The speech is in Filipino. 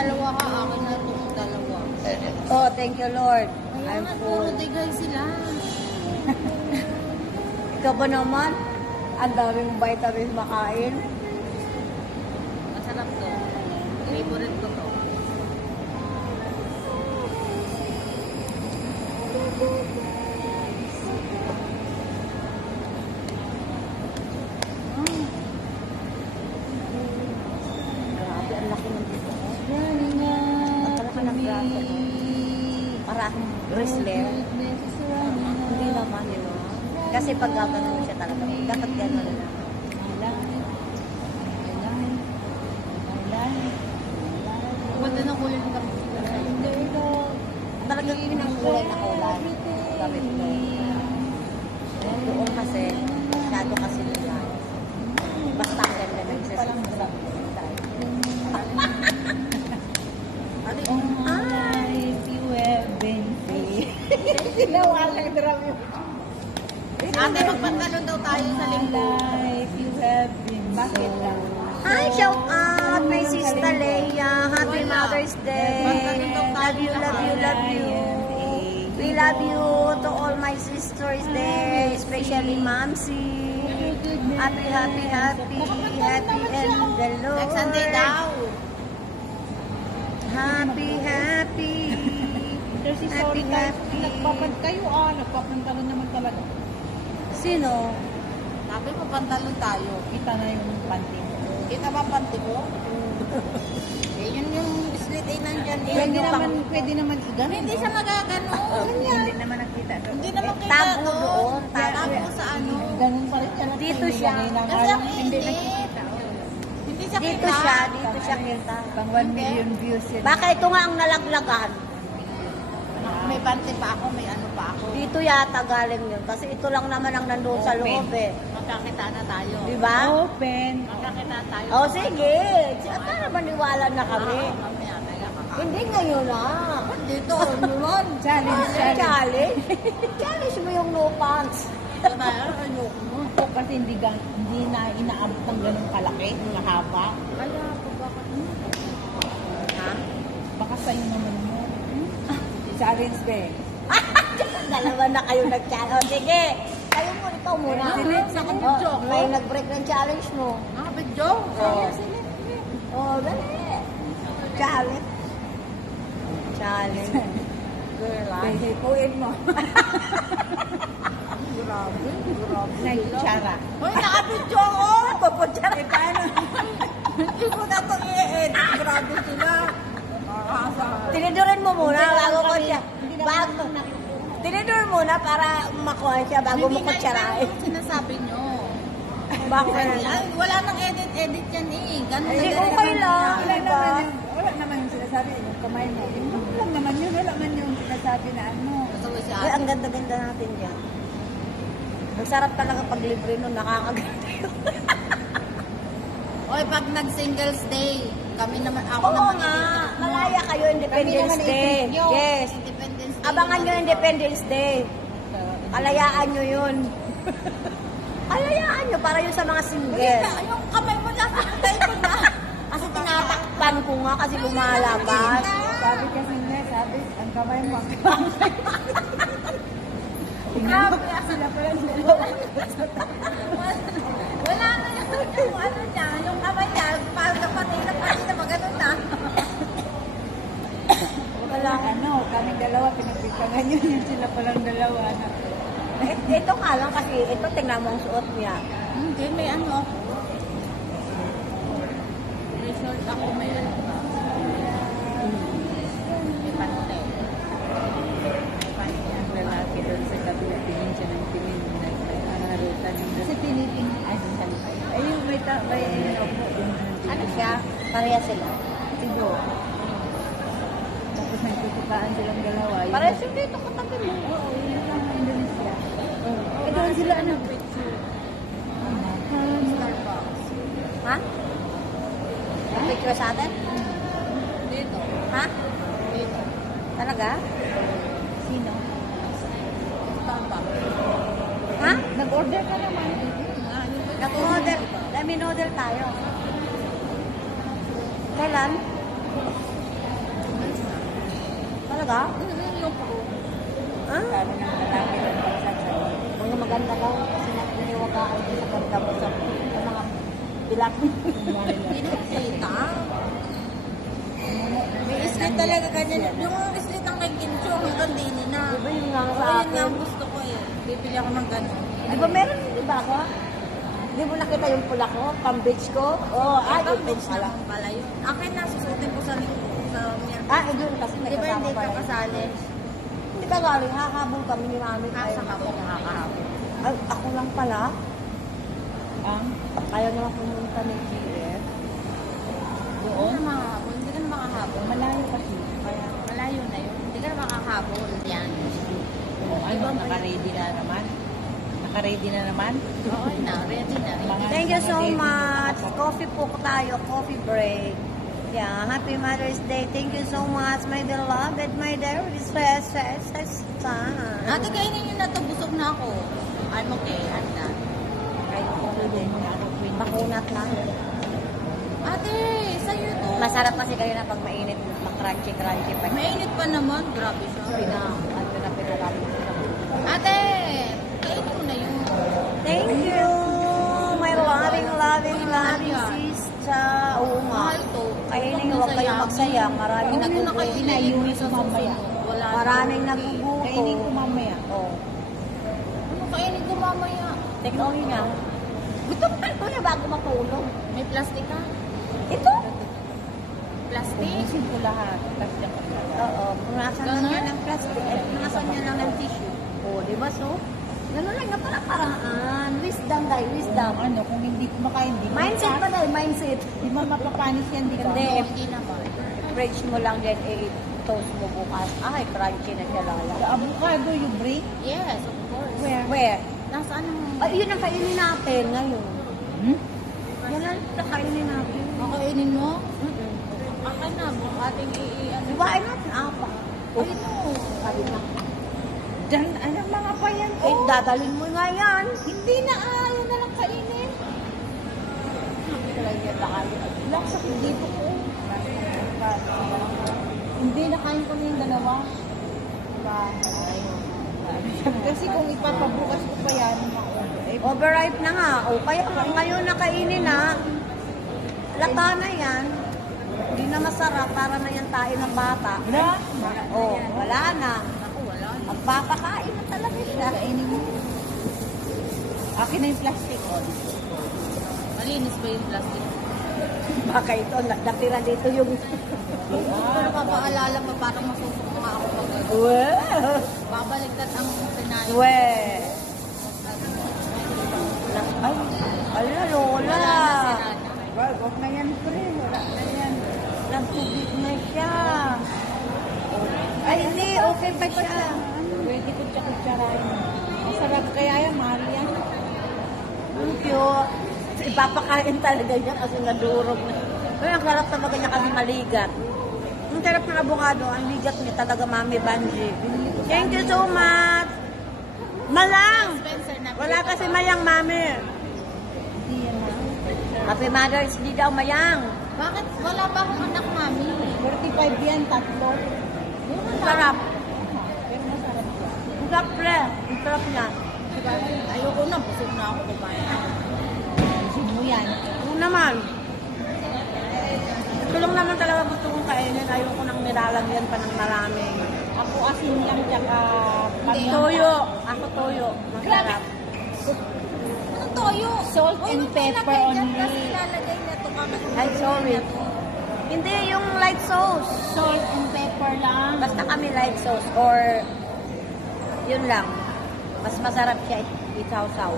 dalawa ka, akin na itong dalawa. Oh, thank you, Lord. Kaya nga, puro digay sila. Ikaw ba naman? Ang daming vitamins makain. Masarap to. Favorite ko to. Grabe, ang laki ng dito. Running Ang laki ng braso. Para akong wrestler. Hindi naman yun. Kasi pag gagawin mo siya talaga, dapat gano'n na. Ganda ng kulay ng gamit sila sa'yo. Talagang yun ang kulay na kulay. Gamit ko. Doon kasi, masyado kasi nila. Basta ang ganda ng isa sa Nawala yung drum yun. Ate, magpantalon daw tayo sa linggo. Bakit lang? Hi, shout out my sister Leia. Happy Mother's Day. Love you, love you, love you. We love you to all my sisters there, especially Mamsi. Happy, happy, happy, happy and the Lord. Next Sunday daw. Happy, happy. Kasi sorry guys, nagpapad kayo nagpapantalon naman talaga. Sino? Sabi ko, pantalon tayo. Kita na yung panty mo. Kita ba panty ko? Eh, yun yung split A nandyan. Eh, Pwede naman igano. Hindi siya magagano. Hindi naman nakita doon. Hindi naman kita Tago doon. doon, tago. Tago sa ano. Ganun pa rin siya. Dito siya. Kasi ang Hindi init. nakikita. Hindi siya Dito kita. siya kita. Pang 1 million views yun. Baka ito nga ang nalaglagan. May panty pa ako, may ano pa ako. Dito yata galing yun. Kasi ito lang naman ang nandoon sa loob eh. Magkakita na tayo. Di ba? Open. Magkakita tayo. Oh, sige. Para maniwala na kami. Mamaya, tayo kakain. Hindi ngayon na. Dito, naman. Challenge. Challenge. Challenge mo yung no pants. Ito tayo, ayoko mo. Ito kasi hindi na inaabot ng ganun kalaki, mahaba. Kaya, bakit mo? Ha? Baka sa'yo naman mo. Challenge ba eh. Dalawa na kayo nag-challenge. Sige. Kayo mo, ikaw muna. Nakabidyo ako. May nag-break ng challenge mo. Nakabidyo? Oo. Oh, dali. Challenge. Challenge. Girl, ah. Hipuin mo. Grabe. Nag-chara. Hoy, nakabidyo ako! Papunta. Eh, paano? Hindi ko na ito i-edit. Grabe sila. Tinidurin mo muna bago ko siya. Bago. Tinidur muna para makuha siya bago mo ko tsarain. Hindi sinasabi nyo. Bakit? Ay, wala nang edit yan eh. Ganun Hindi, na okay lang. Wala Diba? naman yung, wala naman yung sinasabi, yung kamay mo. Yung lang naman yun, wala man yung sinasabi na ano. Kasaway si Uy, ate. ang ganda-ganda natin dyan. Ang sarap talaga pag libre nun, nakakaganda yun. Oy, pag nag-singles day, kami naman, ako Oo naman. nga, malaya kayo Independence Kami naman Day. Yo, Yes. Independence Day. Abangan nyo Independence Day. Kalayaan nyo yun. Kalayaan nyo para yun sa mga single. Yung kamay mo na sa tayo na. Kasi tinatakpan ko nga kasi lumalabas. Sabi kasi niya, sabi, ang kamay mo, Grabe. sila pala nila. Wala na yung ano niya, yung kamay niya, parang pati na magano'n na. Wala, ano, kaming dalawa, pinagpipangan yun, yun sila palang dalawa. Na. Ito nga lang kasi, ito tingnan mo ang suot niya. Hindi, may ano. May short ako, may ano pa. May pante. Ang lalaki doon sa kabila, tingin siya ng tingin, nagharutan. Kasi tinitingin, ay, ayun, may upo. Ano siya? Pareha sila. Siguro. Tapos nagtutukaan silang dalawa. Yun- Pareha sila dito katabi mo. Oo, yun lang ang Indonesia. Eh, doon sila, ano? Starbucks. Ha? May picture sa atin? Dito. Ha? Dito. Talaga? Sino? Starbucks. Ha? Nag-order ka naman. Nag-model. Minodel tayo. Kailan? Talaga? Yung po. Ah? Sabi ng lalaki ng bansa sa Mga maganda daw kasi nagpiniwagaan ko sa ganda mo sa mga bilat. Hindi na kita. May islit talaga ganyan. Yung islit ang nag-intro hanggang dini na. Di ba yung nga sa Ayun nga akin? ang gusto ko eh. Bibili ako ng gano'n. Di ba meron di ba ako? Di mo nakita yung pula ko? Pang-beach ko? Oo, Ay, ito bitch pala. naman pala yun. Akin na, susutin ko sa linggo. Sa Doon kasi may Di ba kasama hindi pa ka rin. kasali? Di ba galing, hakabol kami ni mami. Sa kapag nakakahabol. Ay, ako lang pala. ang Ayaw naman pumunta ng GF. Hindi ka na makahabol. Hindi ka na makahabol. malayo kasi. Kaya malayo na yun. Hindi ka na makahabol. Yan. Ano, naka-ready na naman? Naka-ready na naman? Oo na, ready na. Thank you so Mga ready much. na Coffee po tayo, coffee break. Yeah, happy Mother's Day. Thank you so much, my beloved, my dear. Ate, kainin nyo na ito. Busog na ako. I'm okay. I'm done. Makunat na. Ate, sa'yo ito. Masarap kasi kayo na pag mainit, makrunchy-crunchy pa. Mainit pa naman. Grabe siya. Pinalapit sa Ate, kainin mo na yun. Thank you, my loving sister. Oo nga. Mahal to. Kainin, huwag kayo magsaya. Maraming Huwag nyo na kayo nagugutom. inayuwi sa mamaya. susunod. Wala na. Maraming nagugutom. Kainin ko mamaya. Oh. Ano kainin ko mamaya? Take only nga. Gutom na ito niya bago matulog. May plastic ka? Ito? Plastic? Ubusin ko lahat. Tapos yan ko lahat. Oo. Punasan lang Ganun? niya ng plastic. Eh, punasan niya lang ng tissue. Oo, di ba so? Ganun lang na paraan. Wisdom tayo, wisdom. Ano, kung hindi kumakain, di Mindset pa tayo, mindset. Di ba mapapanis yan, di ba? Hindi. Hindi naman. Fridge mo lang din, i-toast mo bukas. Ay, crunchy na siya lala. The avocado you bring? Yes, of course. Where? Nasaan ang... Ay, yun ang kainin natin ngayon. Hmm? Yan ang kakainin natin. Kakainin mo? Mm-mm. Akin na, ating i-ano. Iwain natin apa. Ay, no. Sabi na. Diyan, ano mga pa yan? Eh, dadalhin mo nga yan. Hindi na, ayaw na lang kainin. Talaga tayo. Laksak dito ko. Hindi na kain ko na yung dalawa. Kasi kung ipapabukas ko pa yan, eh, Overripe na nga. O, kaya ngayon nakainin na. Lata na yan. Hindi na masarap para na yan tayo ng bata. wala. O, wala na. Ako, wala. Magpapakain na talaga siya. Kainin mo. Akin na yung plastic. Malinis ba yung plastic? Baka ito, natira dito yung... Pero papaalala pa, parang masusok nga ako pag Well, babaliktad ang scenario. well. Ay, ala, lola. Wala na si Nana. Well, huwag na yan, pre. Wala na yan. Nagtubig na siya. Ay, hindi. Okay pa siya. Pwede ko kutsarahin. Masarap kaya yan, mahal yan. Thank you. Ipapakain talaga niya kasi nadurog na. Pero ang sarap talaga niya kasi maligat. Ang sarap ng avocado, ang ligat niya talaga, Mami Banji. Thank you so much. Malang! Spencer na. Wala kasi mayang, Mami. Hindi yan na. Happy Mother's Day daw, mayang. Bakit wala pa akong anak, mami? 45 yan, tatlo. Ang sarap. Pero masarap yan. Ang sarap, pre. Ang sarap niya. Diba? Ayoko na, busog na ako kumain. Isin mo yan. Oo naman. Ito lang naman talaga gusto kong kainin. Ayoko nang nilalagyan pa ng maraming. Ako asin lang, tsaka Hindi. Toyo. Ako toyo. Masarap. Anong toyo? Salt Uy, and may pepper nilagay dyan only. Kasi ilalagay na ito kami. Ay, sorry. Hindi, yung light sauce. Salt and pepper lang. Basta kami light sauce or yun lang. Mas masarap siya isaw-saw.